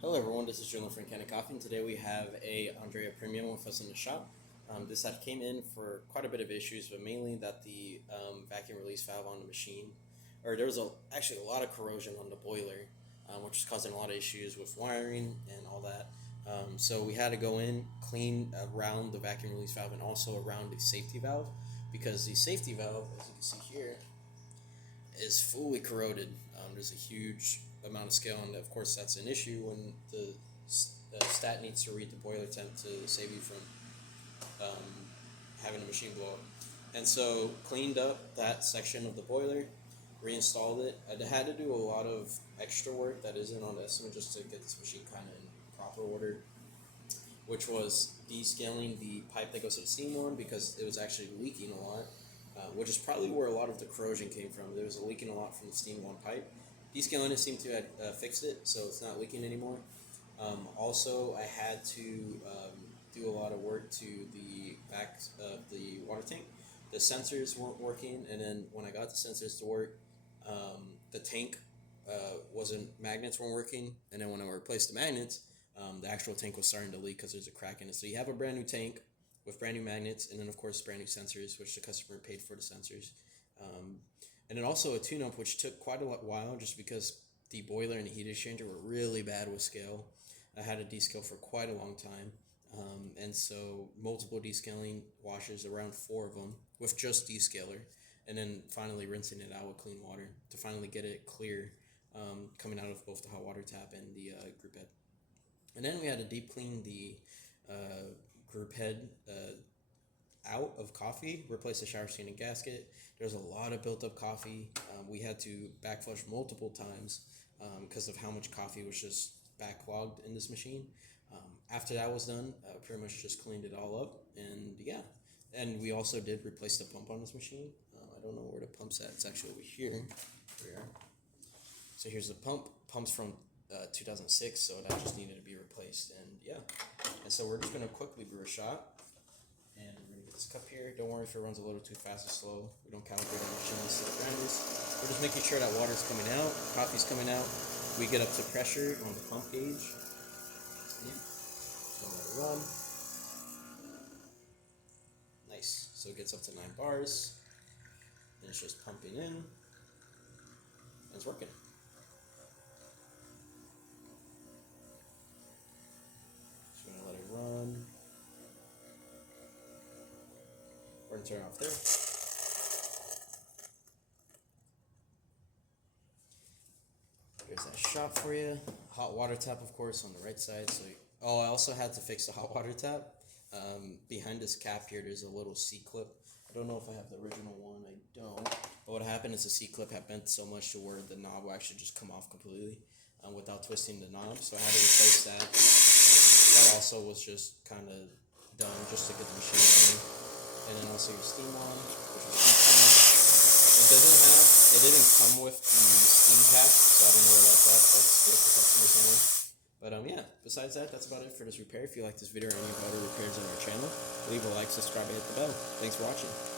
Hello everyone, this is Julian from Kanen Coffee, and today we have a Andreja Premium with us in the shop. This had came in for quite a bit of issues, but mainly that the vacuum release valve on the machine, or there was actually a lot of corrosion on the boiler, which was causing a lot of issues with wiring and all that. So we had to go in, clean around the vacuum release valve and also around the safety valve, because the safety valve, as you can see here, is fully corroded. There's a huge amount of scale, and of course that's an issue when the stat needs to read the boiler temp to save you from having the machine blow up. And so cleaned up that section of the boiler, reinstalled it. I had to do a lot of extra work that isn't on the estimate just to get this machine kind of in proper order, which was descaling the pipe that goes to the steam one because it was actually leaking a lot. Which is probably where a lot of the corrosion came from. There was leaking a lot from the steam one pipe. Descaling it seemed to have fixed it, so it's not leaking anymore. Also, I had to do a lot of work to the back of the water tank. The sensors weren't working, and then when I got the sensors to work, the tank magnets weren't working, and then when I replaced the magnets, the actual tank was starting to leak because there's a crack in it. So you have a brand new tank with brand new magnets, and then of course brand new sensors, which the customer paid for the sensors, and then also a tune-up, which took quite a while just because the boiler and the heat exchanger were really bad with scale. I had to descale for quite a long time, and so multiple descaling washes, around 4 of them with just descaler, and then finally rinsing it out with clean water to finally get it clear, coming out of both the hot water tap and the group head. And then we had to deep clean the group head out of coffee, replace the shower scene and gasket. There's a lot of built up coffee. We had to back flush multiple times because of how much coffee was just backlogged in this machine. After that was done, pretty much just cleaned it all up, and yeah. And we also did replace the pump on this machine. I don't know where the pump's at. It's actually over here. Here we are. So here's the pump. Pump's from 2006, so that just needed to be replaced, and yeah. And so we're just going to quickly brew a shot, and we're going to get this cup here. Don't worry if it runs a little too fast or slow. We don't calibrate our machines to the grinders. We're just making sure that water's coming out, coffee's coming out. We get up to pressure on the pump gauge. Yeah. So let it run. Nice. So it gets up to 9 bars, and it's just pumping in, and it's working. Run. We're going to turn it off there. There's that shot for you. Hot water tap, of course, on the right side. I also had to fix the hot water tap. Behind this cap here, there's a little C-clip. I don't know if I have the original one. I don't. But what happened is the C-clip had bent so much to where the knob will actually just come off completely without twisting the knob. So I had to replace that. That also was just kind of done just to get the machine running. And then also your steam on, which was it didn't come with the steam cap, so I don't know where that's at. That's with the customer somewhere. But yeah, besides that, that's about it for this repair. If you like this video or any of our other repairs on our channel, leave a like, subscribe, and hit the bell. Thanks for watching.